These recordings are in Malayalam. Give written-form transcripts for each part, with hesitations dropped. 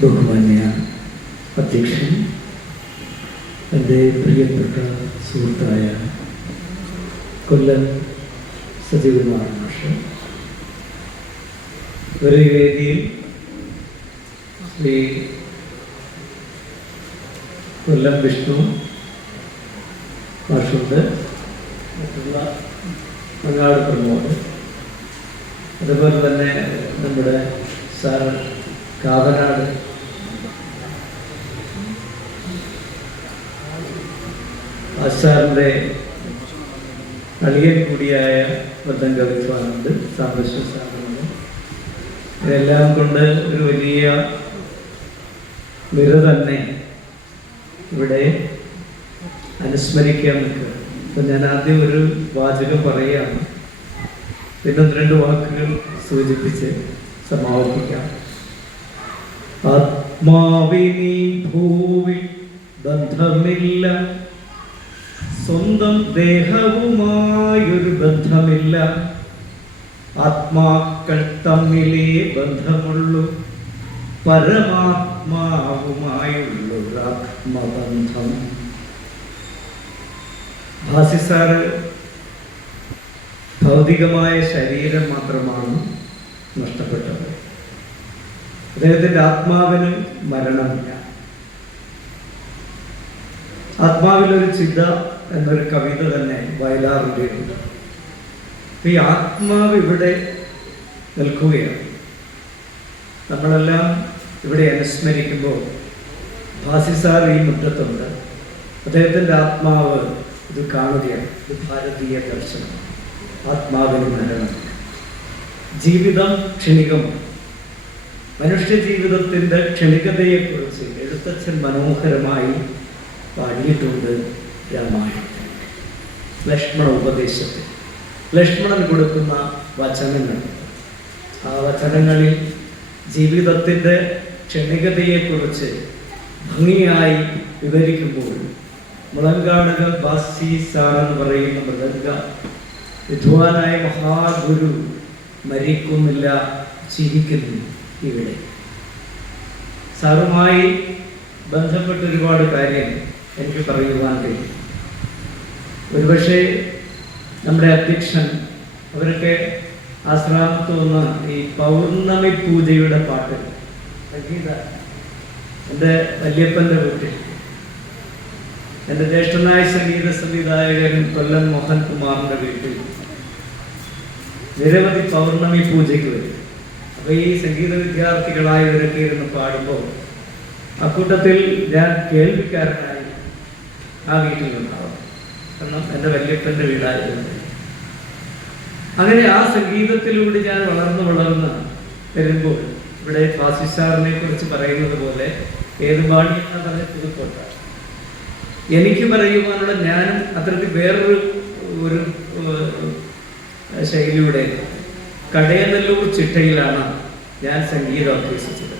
ബഹുമാന്യ അധ്യക്ഷൻ, എൻ്റെ പ്രിയപ്പെട്ട സുഹൃത്തായ കൊല്ലം സജീവകുമാർ മാഷ്, ഒരു വേദിയിൽ ശ്രീ കൊല്ലം വിഷ്ണു മാഷുണ്ട്, മറ്റുള്ള മങ്ങാട് പ്രമോദ്, അതുപോലെ തന്നെ നമ്മുടെ സാർ കാവനാട് സാറിൻ്റെ അളിയൻ കൂടിയായ വൃദ്ധങ്ക വിദ്വാനുണ്ട്, സാമ്പശ സാറുണ്ട്. ഇതെല്ലാം കൊണ്ട് ഒരു വലിയ നിര തന്നെ ഇവിടെ അനുസ്മരിക്കാൻ നിൽക്കുക. അപ്പം ഞാൻ ആദ്യം ഒരു വാചകം പറയുകയാണ്, പിന്നെ 1-2 വാക്കുകൾ സൂചിപ്പിച്ച് സമാപിക്കാം. ആത്മാവിനി ഭൂവി ബന്ധമില്ല, സ്വന്തം ദേഹവുമായൊരു ബന്ധമില്ല, ആത്മാക്കൾ തമ്മിലേ ബന്ധമുള്ളൂ, പരമാത്മാവുമായുള്ളൊരാത്മബന്ധം. ഭാസി സാറ് ഭൗതികമായ ശരീരം മാത്രമാണ് നഷ്ടപ്പെട്ടത്. അദ്ദേഹത്തിൻ്റെ ആത്മാവിന് മരണമില്ല. ആത്മാവിലൊരു ചിന്ത എന്നൊരു കവിത തന്നെ വയലാറിൻ്റെ ഉണ്ട്. ഈ ആത്മാവ് ഇവിടെ നിൽക്കുകയാണ്. നമ്മളെല്ലാം ഇവിടെ അനുസ്മരിക്കുമ്പോൾ ഭാസി സാർ ഈ മുറ്റത്തുണ്ട്. അദ്ദേഹത്തിൻ്റെ ആത്മാവ് ഇത് കാണുകയാണ്. ഇത് ഭാരതീയ ദർശനം. ആത്മാവിന് മരണം. ജീവിതം ക്ഷണികമാണ്. മനുഷ്യ ജീവിതത്തിൻ്റെ ക്ഷണികതയെക്കുറിച്ച് എഴുത്തച്ഛൻ മനോഹരമായി പാടിയിട്ടുണ്ട് രാമായണത്തിൽ. ലക്ഷ്മണ ഉപദേശത്തിൽ ലക്ഷ്മണൻ കൊടുക്കുന്ന വചനങ്ങൾ, ആ വചനങ്ങളിൽ ജീവിതത്തിൻ്റെ ക്ഷണികതയെക്കുറിച്ച് ഭംഗിയായി വിവരിക്കുമ്പോൾ മുളങ്കാടുക ഭാസി സാർ എന്ന് പറയുന്ന മൃദംഗ വിദ്വാനായ മഹാഗുരു മരിക്കുന്നില്ല, ജീവിക്കുന്നു. ഇവിടെ സാറുമായി ബന്ധപ്പെട്ട ഒരുപാട് കാര്യം എനിക്ക് പറയുവാൻ കഴിയും. ഒരുപക്ഷെ നമ്മുടെ അധ്യക്ഷൻ അവരൊക്കെ ആശ്രാമത്ത് വന്ന ഈ പൗർണമി പൂജയുടെ പാട്ട് സംഗീത എൻ്റെ വല്യപ്പൻ്റെ വീട്ടിൽ എൻ്റെ ജ്യേഷ്ഠനായ സംഗീത സംവിധായകൻ കൊല്ലം മോഹൻകുമാറിൻ്റെ വീട്ടിൽ നിരവധി പൗർണമി പൂജയ്ക്ക് വരും. അപ്പോൾ ഈ സംഗീത വിദ്യാർത്ഥികളായവരൊക്കെ ഇരുന്ന് പാടുമ്പോൾ അക്കൂട്ടത്തിൽ ഞാൻ കേൾവിക്കാരനായി ആ വീട്ടിലുണ്ടാവും. കാരണം എൻ്റെ വല്യപ്പൻ്റെ വീടായിരുന്നു. അങ്ങനെ ആ സംഗീതത്തിലൂടെ ഞാൻ വളർന്ന് വരുമ്പോൾ ഇവിടെ ഭാസി സാറിനെ കുറിച്ച് പറയുന്നത് പോലെ ഏത് പാടി എന്ന് പറഞ്ഞ പുതുക്കോട്ട എനിക്ക് പറയുവാനുള്ള ഞാനും അത്തരത്തിൽ വേറൊരു ശൈലിയുടെ കടയനല്ലൂർ ചിട്ടയിലാണ് ഞാൻ സംഗീതം അഭ്യസിച്ചത്.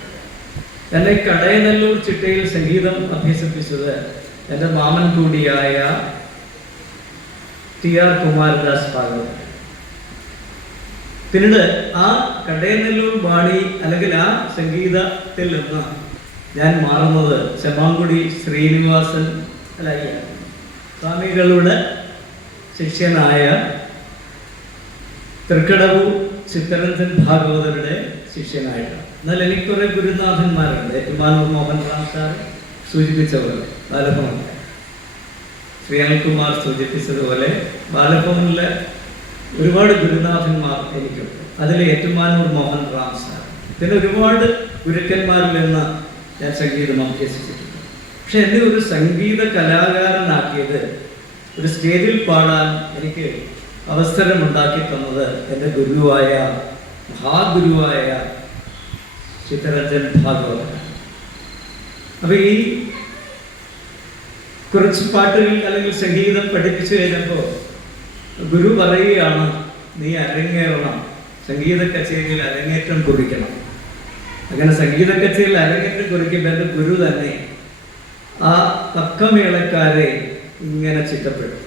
എന്നെ കടയനല്ലൂർ ചിട്ടയിൽ സംഗീതം അഭ്യസിപ്പിച്ചത് എൻ്റെ മാമൻ കൂടിയായ TR കുമാരദാസ് ഭാഗവത്. പിന്നീട് ആ കടയനല്ലൂർ ബാണി അല്ലെങ്കിൽ ആ സംഗീതത്തിൽ നിന്ന് ഞാൻ മാറുന്നത് ചെമ്മാങ്കുടി ശ്രീനിവാസൻ അല്ലയ്യ സ്വാമികളുടെ ശിഷ്യനായ തൃക്കടവൂർ ചിത്തരഞ്ജൻ ഭാഗവതരുടെ ശിഷ്യനായിട്ടാണ്. എന്നാൽ എനിക്ക് കുറേ ഗുരുനാഥന്മാരുണ്ട്. ഏറ്റുമാനൂർ മോഹൻ റാം സാർ സൂചിപ്പിച്ച പോലെ ബാലഭവനിലെ ശ്രീ അനിൽകുമാർ സൂചിപ്പിച്ചതുപോലെ ബാലഭവനിലെ ഒരുപാട് ഗുരുനാഥന്മാർ എനിക്കുണ്ട്. അതിൽ ഏറ്റുമാനൂർ മോഹൻ റാം സാർ, പിന്നെ ഒരുപാട് ഗുരുക്കന്മാരിൽ നിന്ന് ഞാൻ സംഗീതം അഭ്യസിച്ചിട്ടുണ്ട്. പക്ഷെ എന്നെ ഒരു സംഗീത കലാകാരനാക്കിയത്, ഒരു സ്റ്റേജിൽ പാടാൻ എനിക്ക് അവസരമുണ്ടാക്കി തന്നത് എൻ്റെ ഗുരുവായ മഹാഗുരുവായ ചിത്തരഞ്ജൻ ഭാഗവതനാണ്. അപ്പൊ ഈ കുറച്ച് പാട്ടുകൾ അല്ലെങ്കിൽ സംഗീതം പഠിപ്പിച്ചു കഴിഞ്ഞപ്പോൾ ഗുരു പറയുകയാണ്, നീ അരങ്ങേറണം, സംഗീത കച്ചേരിയിൽ അരങ്ങേറ്റം കുറിക്കണം. അങ്ങനെ സംഗീത കച്ചേരിയിൽ അരങ്ങേറ്റം കുറിക്കുമ്പോൾ എൻ്റെ ഗുരു തന്നെ ആ പക്കമേളക്കാരെ ഇങ്ങനെ ചിട്ടപ്പെടും.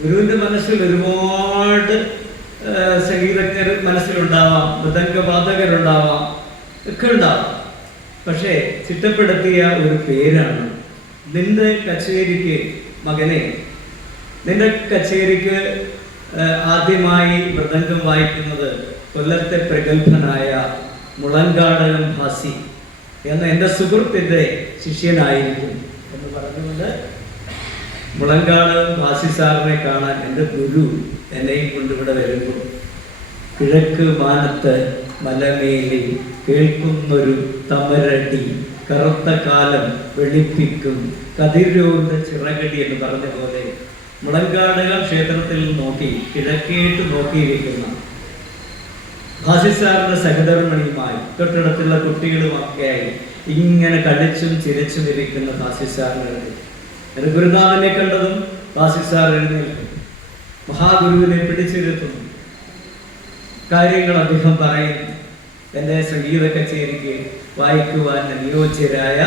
ഗുരുവിൻ്റെ മനസ്സിൽ ഒരുപാട് സംഗീതജ്ഞർ മനസ്സിലുണ്ടാവാം, മൃദംഗവാദകരുണ്ടാവാം, ഒക്കെ ഉണ്ടാവാം. പക്ഷേ ചിട്ടപ്പെടുത്തിയ ഒരു പേരാണ്. നിന്റെ കച്ചേരിക്ക് മകനെ, നിന്റെ കച്ചേരിക്ക് ആദ്യമായി മൃദംഗം വായിക്കുന്നത് കൊല്ലത്തെ പ്രഗത്ഭനായ മുളങ്കാടകം ഭാസി എന്ന എൻ്റെ സുഹൃത്തിൻ്റെ ശിഷ്യനായിരിക്കും എന്ന് പറഞ്ഞുകൊണ്ട് മുളങ്കാടകം ഭാസി സാറിനെ കാണാൻ എൻ്റെ ഗുരു എന്നെയും കൊണ്ടിവിടെ വരുമ്പോൾ കിഴക്ക് മാനത്ത് മലമേലി കേൾക്കുന്നൊരു തമരടി കറുത്ത കാലം വെളുപ്പിക്കും കതിരൂരിൻ്റെ ചിറകടി എന്ന് പറഞ്ഞ പോലെ മുളങ്കാടകം ക്ഷേത്രത്തിൽ നോക്കി കിഴക്കേട്ട് നോക്കിയിരിക്കുന്ന ഭാസി സാറിൻ്റെ സഹധർമ്മിണിയുമായി തൊട്ടടുത്തുള്ള കുട്ടികളുമൊക്കെയായി ഇങ്ങനെ കളിച്ചും ചിരിച്ചും ഇരിക്കുന്ന ഭാസി സാറിനെ എൻ്റെ ഗുരുനാഥനെ കണ്ടതും ഭാസി സാർ എഴുന്നേൽക്കും, മഹാഗുരുവിനെ പിടിച്ചിരുത്തുന്നു, കാര്യങ്ങൾ അദ്ദേഹം പറയുന്നു. എൻ്റെ സംഗീത കച്ചേരിക്ക് വായിക്കുവാൻ അനുയോജ്യരായ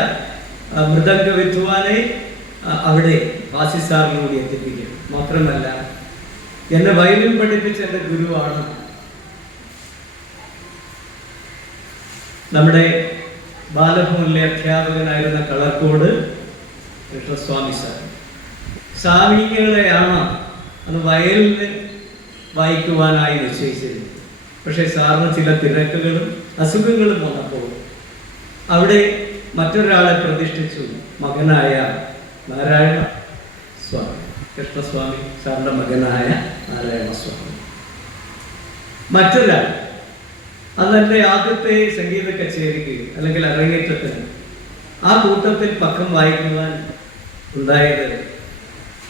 മൃദംഗ വിദ്വാനെ അവിടെ ഭാസി സാറിനോട് എത്തിപ്പിക്കും. മാത്രമല്ല എന്നെ വയലിൻ പഠിപ്പിച്ച എൻ്റെ ഗുരുവാണ് നമ്മുടെ ബാലഭവനിലെ അധ്യാപകനായിരുന്ന കളർക്കോട് കൃഷ്ണസ്വാമി സാർ. സ്വാമികളെയാണ് അന്ന് വയലിന് വായിക്കുവാനായി നിശ്ചയിച്ചിരുന്നത്. പക്ഷേ സാറിന് ചില തിരക്കുകളും അസുഖങ്ങളും വന്നപ്പോൾ അവിടെ മറ്റൊരാളെ പ്രതിഷ്ഠിച്ചു, മകനായ നാരായണ സ്വാമി, കൃഷ്ണസ്വാമി സാറിൻ്റെ മകനായ നാരായണ സ്വാമി. മറ്റൊരാൾ അതെൻ്റെ ആദ്യത്തെ സംഗീത കച്ചേരിക്ക് അല്ലെങ്കിൽ അരങ്ങേറ്റത്തിന് ആ കൂട്ടത്തിൽ പക്കം വായിക്കുവാൻ ഉണ്ടായത്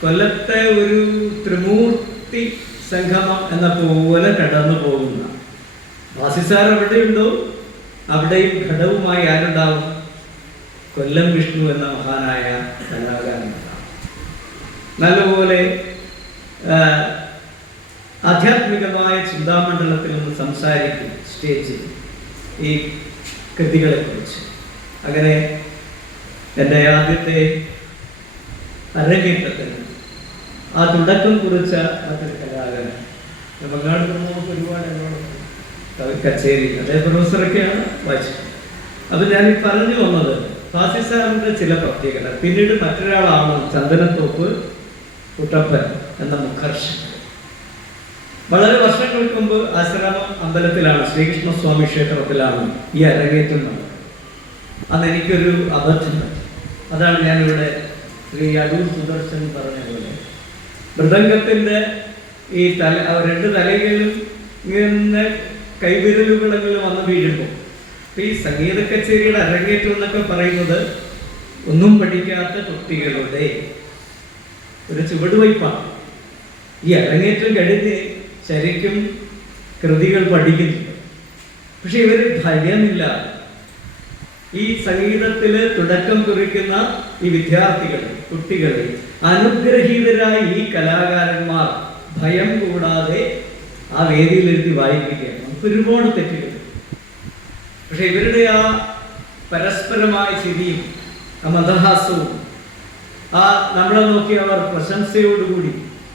കൊല്ലത്തെ ഒരു ത്രിമൂർത്തി സംഗമം എന്ന പോലെ കടന്നു പോകുന്ന ഭാസി സാർ എവിടെയുണ്ടോ അവിടെയും ഘടവുമായി ആരുണ്ടാവും? കൊല്ലം വിഷ്ണു എന്ന മഹാനായ കലാകാരനുണ്ടാവും. നല്ലപോലെ ആധ്യാത്മികമായ ചിന്താമണ്ഡലത്തിൽ നിന്ന് സംസാരിക്കും സ്റ്റേജിൽ ഈ കൃതികളെക്കുറിച്ച്. അങ്ങനെ എൻ്റെ ആദ്യത്തെ അരങ്ങേറ്റത്തിന് ആ തുടക്കം കുറിച്ച മറ്റൊരു കലാകാരൻ ബംഗാളിൽ നിന്ന് നമുക്ക് ഒരുപാട് കച്ചേരി അതേ പ്രൊഫസറൊക്കെയാണ് വായിച്ചത്. അത് ഞാൻ പറഞ്ഞു വന്നത് ഭാസി സാറിൻ്റെ ചില പ്രത്യേകത. പിന്നീട് മറ്റൊരാളാണ് ചന്ദനത്തോപ്പ് കുട്ടപ്പൻ എന്ന മുഖർഷി. വളരെ വർഷങ്ങൾക്ക് മുമ്പ് ആശ്രമം അമ്പലത്തിലാണ്, ശ്രീകൃഷ്ണസ്വാമി ക്ഷേത്രത്തിലാണ് ഈ അരങ്ങേറ്റം നടന്നത്. അന്ന് എനിക്കൊരു അബദ്ധം. അതാണ് ഞാനിവിടെ ശ്രീ അടൂർ സുദർശൻ പറഞ്ഞ പോലെ മൃദംഗത്തിൻ്റെ ഈ രണ്ട് തലകളിലും ഇങ്ങനെ കൈവിരലുകളെങ്കിലും വന്ന് വീഴുമ്പോൾ ഈ സംഗീത കച്ചേരിയുടെ അരങ്ങേറ്റം എന്നൊക്കെ പറയുന്നത് ഒന്നും പഠിക്കാത്ത കുട്ടികളുടെ ഒരു ചുവടുവയ്പ്പാണ്. ഈ അരങ്ങേറ്റം കഴിഞ്ഞ് ശരിക്കും കൃതികൾ പഠിക്കുന്നുണ്ട്. പക്ഷെ ഇവർ ഭയമില്ല. ഈ സംഗീതത്തിൽ തുടക്കം കുറിക്കുന്ന ഈ വിദ്യാർത്ഥികളെ, കുട്ടികളെ അനുഗ്രഹീതരായ ഈ കലാകാരന്മാർ ഭയം കൂടാതെ ആ വേദിയിലിരുത്തി വായിക്കുകയാണ്. നമുക്ക് ഒരുപാട് തെറ്റുകൾ. പക്ഷെ ഇവരുടെ ആ പരസ്പരമായ ചിരിയും ആ മന്ദഹാസവും ആ നമ്മളെ നോക്കി അവർ പ്രശംസയോടുകൂടി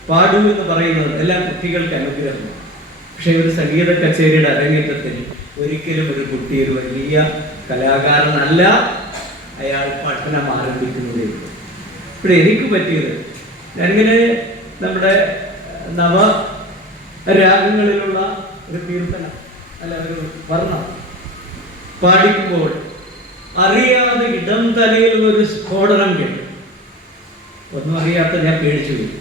പാടൂ എന്ന് പറയുന്നത് എല്ലാം കുട്ടികൾക്ക് അനുഗ്രഹമാണ്. പക്ഷെ ഒരു സംഗീത കച്ചേരിയുടെ അരങ്ങേറ്റത്തിൽ ഒരിക്കലും ഒരു കുട്ടി ഒരു വലിയ കലാകാരനല്ല, അയാൾ പഠനം ആരംഭിക്കുന്നതേ ഉള്ളൂ. ഇവിടെ എനിക്ക് പറ്റിയത് ഞാനിങ്ങനെ നമ്മുടെ നവരാഗങ്ങളിലുള്ള ഒരു കീർത്തനം അല്ല ഒരു വർണ്ണം പാടിക്കുമ്പോൾ അറിയാതെ ഇടം തലയിൽ ഒരു സ്ഫോടനം കേട്ടു. ഒന്നും അറിയാത്ത ഞാൻ പേടിച്ചു പോയി.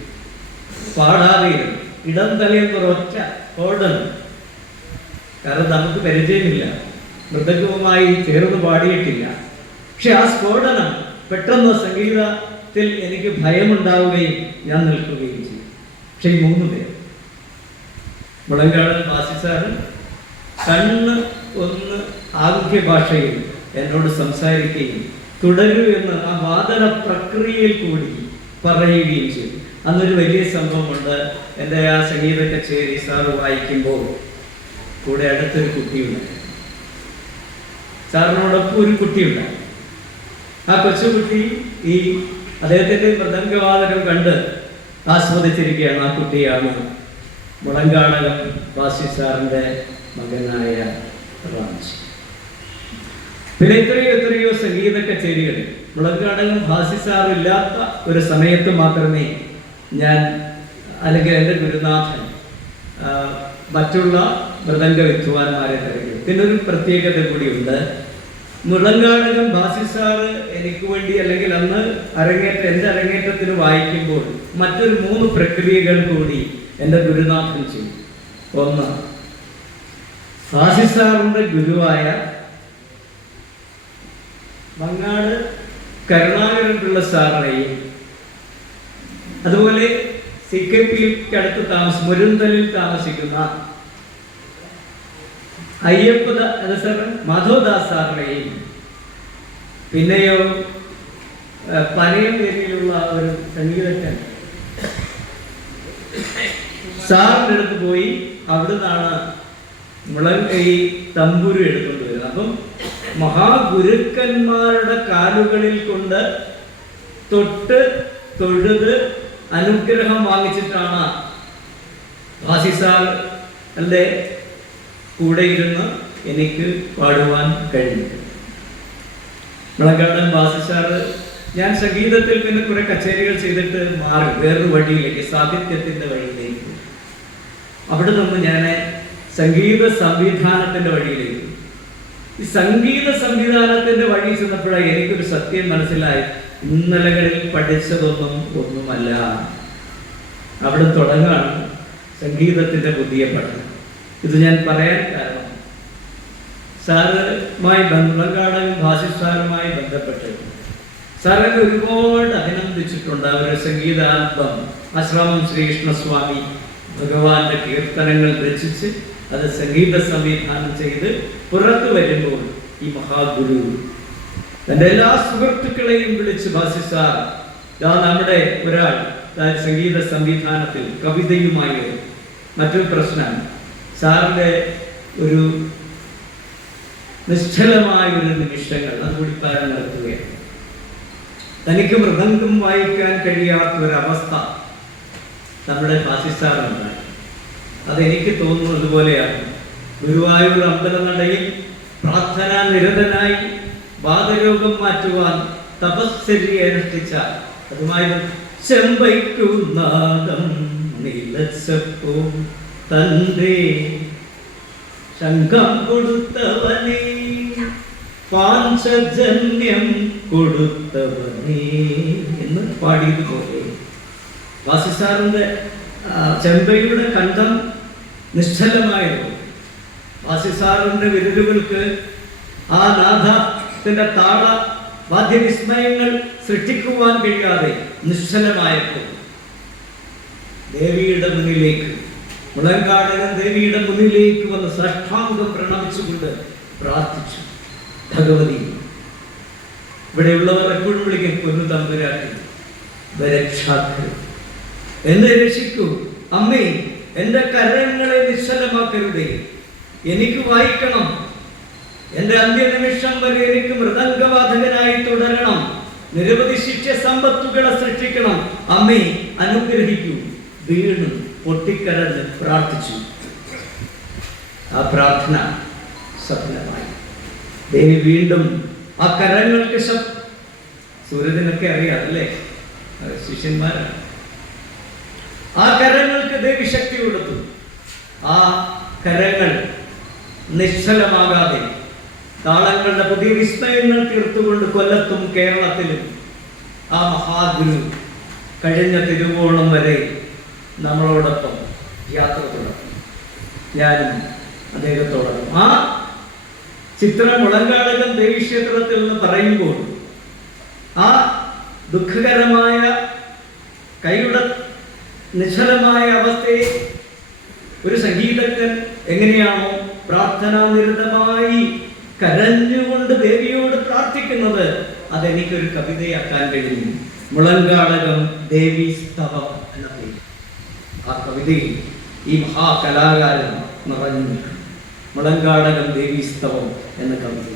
പാടാതെ ഇടം തലയിൽ ഒരൊറ്റ സ്ഫോടനം. കാരണം നമുക്ക് പരിചയമില്ല, മൃദംഗവുമായി ചേർന്ന് പാടിയിട്ടില്ല. പക്ഷെ ആ സ്ഫോടനം പെട്ടെന്ന് സംഗീതത്തിൽ എനിക്ക് ഭയമുണ്ടാവുകയും ഞാൻ നിൽക്കുകയും ചെയ്യും. പക്ഷെ ഈ 3 പേർ മുളങ്കാടൻ ഭാസി സാറ് കണ്ണ് ഒന്ന് ആംഗ്യ ഭാഷയിൽ എന്നോട് സംസാരിക്കുകയും തുടരൂ എന്ന് ആ വാദന പ്രക്രിയയിൽ കൂടി പറയുകയും ചെയ്തു. അന്നൊരു വലിയ സംഭവമുണ്ട്. എൻ്റെ ആ സംഗീത കച്ചേരി സാറ് വായിക്കുമ്പോൾ കൂടെ അടുത്തൊരു കുട്ടിയുണ്ട്, സാറിനോടൊപ്പം ഒരു കുട്ടിയുണ്ടായി. ആ കൊച്ചുകുട്ടി ഈ അദ്ദേഹത്തിൻ്റെ മൃദംഗവാദനം കണ്ട് ആസ്വദിച്ചിരിക്കുകയാണ്. ആ കുട്ടിയാണ് മുളങ്കാടകം ഭാസി സാറിൻ്റെ മകനായ റാംജി. പിന്നെ എത്രയോ സംഗീത കച്ചേരികൾ മുളങ്കാടകം ഭാസി സാർ ഇല്ലാത്ത ഒരു സമയത്ത് മാത്രമേ ഞാൻ അല്ലെങ്കിൽ എൻ്റെ ഗുരുനാഥൻ മറ്റുള്ള മൃദംഗ വിദ്വാൻമാരെ തിരഞ്ഞു. പിന്നൊരു പ്രത്യേകത കൂടിയുണ്ട്. മുളങ്കാടകം ഭാസി സാറ് എനിക്ക് വേണ്ടി അല്ലെങ്കിൽ അന്ന് എൻ്റെ അരങ്ങേറ്റത്തിന് വായിക്കുമ്പോൾ മറ്റൊരു 3 പ്രക്രിയകൾ കൂടി എൻ്റെ ഗുരുനാഥൻ ചെയ്തു. ഒന്ന്, ഭാസി സാറിൻ്റെ ഗുരുവായ മങ്ങാട് കരുണാകരൻ പിള്ള സാറിനെയും അതുപോലെ CKP അടുത്ത് മുരുന്തലിൽ താമസിക്കുന്ന മാധവദാസ് സാറിനെയും പിന്നെയോ പനയംകേരിയിലുള്ള ഒരു സംഗീതജ്ഞൻ സാറിൻ്റെ അടുത്ത് പോയി അവിടുന്നാണ് ഈ തമ്പുരു എടുത്തുകൊണ്ട് വരുന്നത്. അപ്പം മഹാഗുരുക്കന്മാരുടെ കാലുകളിൽ കൊണ്ട് തൊഴുത് അനുഗ്രഹം വാങ്ങിച്ചിട്ടാണ് ഭാസി സാറിൻ്റെ കൂടെ ഇരുന്ന് എനിക്ക് പാടുവാൻ കഴിഞ്ഞത്. മുളങ്കാടൻ ഭാസി സാറ് ഞാൻ സംഗീതത്തിൽ പിന്നെ കുറെ കച്ചേരികൾ ചെയ്തിട്ട് മാറി വേറൊരു വഴിയിലേക്ക്, സാഹിത്യത്തിൻ്റെ വഴിയിലേക്ക്. അവിടെ നിന്ന് ഞാൻ സംഗീത സംവിധാനത്തിൻ്റെ വഴിയിലേക്ക്. ഈ സംഗീത സംവിധാനത്തിൻ്റെ വഴി ചെന്നപ്പോഴാണ് എനിക്കൊരു സത്യം മനസ്സിലായി. ഇന്നലകളിൽ ഒന്നുമല്ല. അവിടെ തുടങ്ങാണ് സംഗീതത്തിൻ്റെ പുതിയ പഠനം. ഇത് ഞാൻ പറയാൻ കാരണം മുളങ്കാടകം ഭാസി സാറുമായി ബന്ധപ്പെട്ട് സാറിനെ ഒരുപാട് അഭിനന്ദിച്ചിട്ടുണ്ട്. അവരുടെ സംഗീത ആൽബം ആശ്രാമം ശ്രീകൃഷ്ണസ്വാമി ഭഗവാന്റെ കീർത്തനങ്ങൾ രചിച്ച് അത് സംഗീത സംവിധാനം ചെയ്ത് പുറത്തു വരുമ്പോൾ ഈ മഹാഗുരു തൻ്റെ എല്ലാ സുഹൃത്തുക്കളെയും വിളിച്ച് ഭാസി സാർ നമ്മുടെ ഒരാൾ സംഗീത സംവിധാനത്തിൽ കവിതയുമായി. മറ്റൊരു പ്രശ്നം, സാറിൻ്റെ ഒരു നിശ്ചലമായ ഒരു നിമിഷങ്ങൾ അതുകൂടി പറയാൻ നടത്തുകയാണ്. തനിക്ക് മൃദംഗം വായിക്കാൻ കഴിയാത്ത ഒരവസ്ഥ നമ്മുടെ ഭാസി സാറുണ്ടായി. അതെനിക്ക് തോന്നുന്നത് പോലെയാണ്. ഗുരുവായൂർ അമ്പലനടയിൽ പ്രാർത്ഥനാ നിരതനായി വാദരോഗം മാറ്റുവാൻ തപസ്സരി അനുഷ്ഠിച്ച അതുമായി ചെമ്പൈക്കുനാദം നിലച്ചപ്പോ തന്റെ ശംഖം കൊടുത്തവനേ പാഞ്ചജന്യം കൊടുത്തവനേ എന്ന് പാടിയതുപോലെ ഭാസി സാറിന്റെ ചെമ്പയുടെ കണ്ഠം നിശ്ചലമായിരുന്നു. ഭാസി സാറിന്റെ വിരലുകൾക്ക് ആ നാദത്തിന്റെ താള വാദ്യവിസ്മയങ്ങൾ സൃഷ്ടിക്കുവാൻ കഴിയാതെ നിശ്ചലമായപ്പോൾ ദേവിയുടെ മുന്നിലേക്ക് മുളങ്കാടകൻ ദേവിയുടെ മുന്നിലേക്ക് വന്ന് സാഷ്ടാംഗം പ്രണമിച്ചുകൊണ്ട് പ്രാർത്ഥിച്ചു. ഭഗവതി, ഇവിടെയുള്ളവർ എപ്പോഴും വിളിക്കും പൊന്നു തമ്പുരാട്ടി, എന്നെ രക്ഷിക്കൂ അമ്മേ, എൻ്റെ കരങ്ങളെ നിശ്ചലമാക്കരുതേ, എനിക്ക് വായിക്കണം, എൻ്റെ അന്ത്യനിമിഷം വരെ എനിക്ക് മൃദംഗവാദകനായി തുടരണം, നിരവധി ശിഷ്യ സമ്പത്തുകളെ സൃഷ്ടിക്കണം, അമ്മേ അനുഗ്രഹിക്കൂ. വീണു പൊട്ടിക്കരഞ്ഞ് പ്രാർത്ഥിച്ചു. ആ പ്രാർത്ഥന സഫലമായി. ദേവി വീണ്ടും ആ കരങ്ങൾക്ക് സൂര്യനൊക്കെ അറിയാം അല്ലേ, ശിഷ്യന്മാരാണ്. ആ കരങ്ങൾക്ക് ദേവി ശക്തി കൊടുത്തു. ആ കരങ്ങൾ നിശ്ചലമാകാതെ താളങ്ങളുടെ പുതിയ വിസ്മയങ്ങൾ തീർത്തുകൊണ്ട് കൊല്ലത്തും കേരളത്തിലും ആ മഹാഗുരു കഴിഞ്ഞ തിരുവോണം വരെ നമ്മളോടൊപ്പം യാത്ര തുടർന്നു. ഞാനും അദ്ദേഹത്തോടൊപ്പം. ആ ചിത്രം മുളങ്കാടകം ദേവീക്ഷേത്രത്തിൽ നിന്ന് പറയുമ്പോൾ ആ ദുഃഖകരമായ കൈയുടെ നിശ്ചലമായ അവസ്ഥയെ ഒരു സംഗീതജ്ഞൻ എങ്ങനെയാണോ പ്രാർത്ഥനാനിരതമായി കരഞ്ഞുകൊണ്ട് ദേവിയോട് പ്രാർത്ഥിക്കുന്നത്, അതെനിക്കൊരു കവിതയാക്കാൻ കഴിഞ്ഞു. മുളങ്കാടകം ദേവി സ്തവം എന്ന പേര്. ആ കവിതയിൽ ഈ മഹാകലാകാരൻ നിറഞ്ഞു. മുളങ്കാടകം ദേവി സ്തവം എന്ന കവിത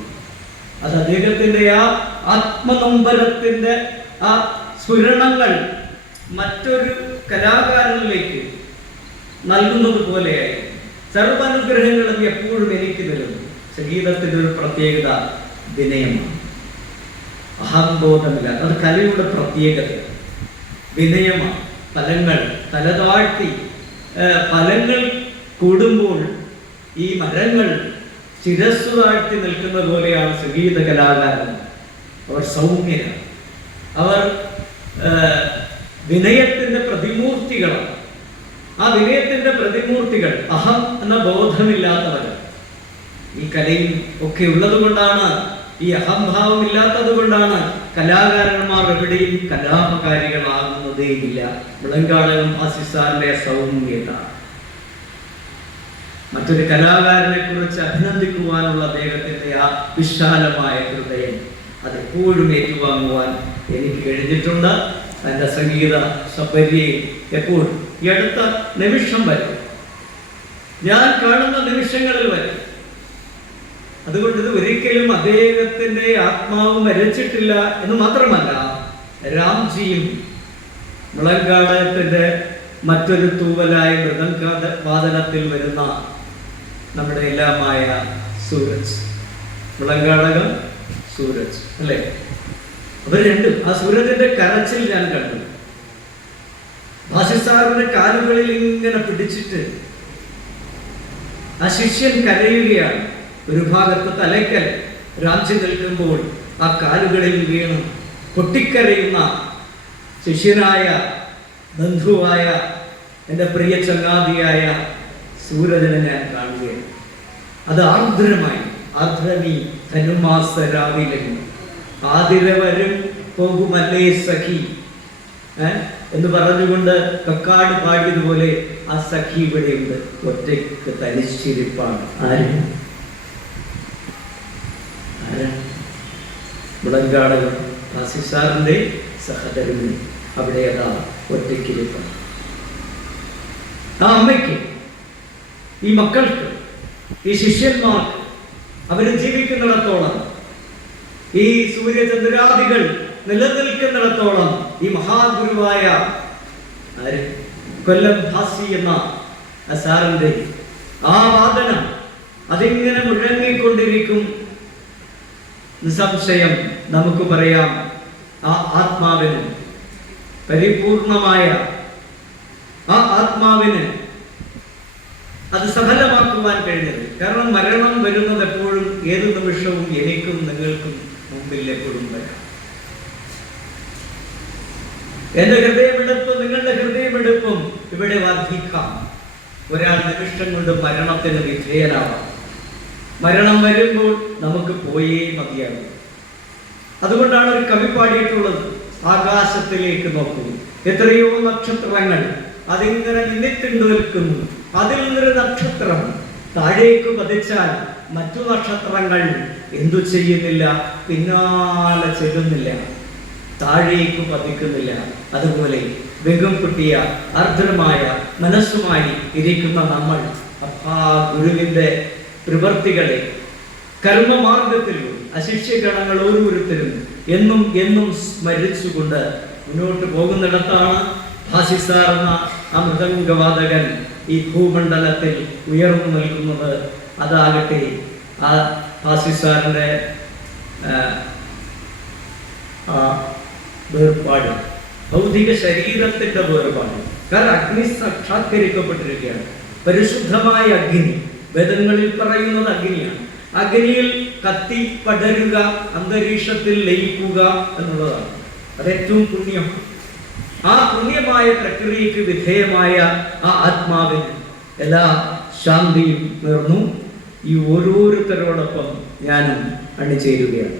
അത് അദ്ദേഹത്തിൻ്റെ ആ ആത്മനൊമ്പരത്തിൻ്റെ ആ സ്ഫുരണങ്ങൾ മറ്റൊരു കലാകാരനിലേക്ക് നൽകുന്നത് പോലെയായി. സർവ്വാനുഗ്രഹങ്ങളും എപ്പോഴും എനിക്ക് തരുന്നു. സംഗീതത്തിൻ്റെ ഒരു പ്രത്യേകത വിനയമാണ്. അഹംബോധമില്ല. അത് കലയുടെ പ്രത്യേകത. വിനയമാണ്. ഫലങ്ങൾ തലതാഴ്ത്തി ഫലങ്ങൾ കൂടുമ്പോൾ ഈ മരങ്ങൾ ശിരസ്സു താഴ്ത്തി നിൽക്കുന്ന പോലെയാണ് സംഗീത കലാകാരൻ. അവർ സൗമ്യരാണ്. അവർ വിനയത്തിന്റെ പ്രതിമൂർത്തികളാണ്. ആ വിനയത്തിന്റെ പ്രതിമൂർത്തികൾ അഹം എന്ന ബോധമില്ലാത്തവരാണ്. ഈ കലയും ഒക്കെ ഉള്ളത് കൊണ്ടാണ്, ഈ അഹംഭാവം ഇല്ലാത്തത് കൊണ്ടാണ് കലാകാരന്മാർ എവിടെയും കലാപകാരികളാകുന്നതേയില്ല. മുളങ്കാടകം ഭാസിസാറിന്റെ സൗമ്യത. മറ്റൊരു കലാകാരനെ കുറിച്ച് അഭിനന്ദിക്കുവാനുള്ള അദ്ദേഹത്തിന്റെ ആ വിശാലമായ ഹൃദയം അതെപ്പോഴും ഏറ്റുവാങ്ങുവാൻ എനിക്ക് കഴിഞ്ഞിട്ടുണ്ട്. തൻ്റെ സംഗീത സൗകര്യം എപ്പോഴും ഈ അടുത്ത നിമിഷം വരും, ഞാൻ കാണുന്ന നിമിഷങ്ങളിൽ വരും. അതുകൊണ്ട് ഇത് ഒരിക്കലും അദ്ദേഹത്തിന്റെ ആത്മാവ് മരിച്ചിട്ടില്ല എന്ന് മാത്രമല്ല, രാംജിയും മുളങ്കാടകത്തിന്റെ മറ്റൊരു തൂവലായ മൃദംഗവാദനത്തിൽ വരുന്ന നമ്മുടെ എല്ലാമായ സൂരജ്, മുളങ്കാടകം സൂരജ് അല്ലേ, അവർ രണ്ടും ആ സൂരജിന്റെ കരച്ചിൽ ഞാൻ കണ്ടു. ഭാസിസാറിന്റെ കാലുകളിൽ ഇങ്ങനെ പിടിച്ചിട്ട് ആ ശിഷ്യൻ കരയുകയാണ്. ഒരു ഭാഗത്ത് തലയ്ക്കൽ രാംജി നിൽക്കുമ്പോൾ ആ കാലുകളിൽ വീണ് പൊട്ടിക്കരയുന്ന ശിഷ്യനായ ബന്ധുവായ എൻ്റെ പ്രിയ ചങ്ങാതിയായ സൂരജനെ ഞാൻ കാണുകയാണ്. അത് ആർദ്രമായി, ആർദ്രമീ ധനുമാസ രാവിലെ ആതിരവരും പോകുമല്ലേ സഖി എന്ന് പറഞ്ഞുകൊണ്ട് കക്കാട് പാടിയതുപോലെ ആ സഖി ഇവിടെയുണ്ട്, ഒറ്റയ്ക്ക് തനിച്ചിരിപ്പാണ്. ആരും മുളങ്കാടകം ഭാസിസാറിന്റെ സഹധർമ്മിണി അവിടെ അതാ ഒറ്റയ്ക്കിരിപ്പാണ്. ആ അമ്മയ്ക്ക്, ഈ മക്കൾക്ക്, ഈ ശിഷ്യന്മാർക്ക് അവര് ജീവിക്കുന്നിടത്തോളം, ഈ സൂര്യചന്ദ്രാദികൾ നിലനിൽക്കുന്നിടത്തോളം ഈ മഹാഗുരുവായ കൊല്ലം ഭാസി എന്ന സാറിന്റെ ആ വാദനം അതിങ്ങനെ മുഴങ്ങിക്കൊണ്ടിരിക്കും. നിസ്സംശയം നമുക്ക് പറയാം, ആ ആത്മാവിന്, പരിപൂർണമായ ആ ആത്മാവിന് അത് സഫലമാക്കുവാൻ കഴിഞ്ഞത്. കാരണം മരണം വരുന്നത് എപ്പോഴും, ഏത് നിമിഷവും എനിക്കും നിങ്ങൾക്കും മുമ്പിൽ എപ്പോഴും വരാം. എന്റെ ഹൃദയമെടുപ്പും നിങ്ങളുടെ ഹൃദയമെടുപ്പും ഇവിടെ വർദ്ധിക്കാം. ഒരാൾ നിമിഷം കൊണ്ട് മരണത്തിന് വിധേയനാവാം. മരണം വരുമ്പോൾ നമുക്ക് പോയേ മതിയാകും. അതുകൊണ്ടാണ് ഒരു കവി പാടിയിട്ടുള്ളത്, ആകാശത്തിലേക്ക് നോക്കൂ, എത്രയോ നക്ഷത്രങ്ങൾ അതിങ്ങനെ നിന്നിട്ടുണ്ട് നിൽക്കുന്നു, അതിൽ നിന്നൊരു നക്ഷത്രം താഴേക്ക് പതിച്ചാൽ മറ്റു നക്ഷത്രങ്ങൾ എന്തു ചെയ്യുന്നില്ല, പിന്നാലെ ചെല്ലുന്നില്ല, താഴേക്ക് പതിക്കുന്നില്ല. അതുപോലെ വെങ്കം കുട്ടിയ അർദ്ധമായ മനസ്സുമായി ഇരിക്കുന്ന നമ്മൾ ആ ഗുരുവിന്റെ പ്രവൃത്തികളെ കർമ്മമാർഗത്തിലൂടെ അശിഷ്യഗണങ്ങൾ ഓരോരുത്തരും എന്നും എന്നും സ്മരിച്ചുകൊണ്ട് മുന്നോട്ട് പോകുന്നിടത്താണ് ഭാസിസാർ എന്ന ആ മൃദംഗവാദകൻ ഈ ഭൂമണ്ഡലത്തിൽ ഉയർന്നു നിൽക്കുന്നത്. അതാകട്ടെ ആ ഭാസിസാറിന്റെ വേർപാട്, ഭൗതിക ശരീരത്തിന്റെ വേർപാട്. കാരണം അഗ്നി സാക്ഷാത്കരിക്കപ്പെട്ടിരിക്കുകയാണ്. പരിശുദ്ധമായ അഗ്നി, വേദങ്ങളിൽ പറയുന്നത് അഗ്നിയാണ്. അഗ്നിയിൽ കത്തി പടരുക, അന്തരീക്ഷത്തിൽ ലയിക്കുക എന്നുള്ളതാണ്. അത് ഏറ്റവും പുണ്യം. ആ പുണ്യമായ പ്രക്രിയക്ക് വിധേയമായ ആ ആത്മാവിന് എല്ലാ ശാന്തിയും നേർന്നു ഈ ഓരോരുത്തരോടൊപ്പം ഞാനും അണിചേരുകയാണ്.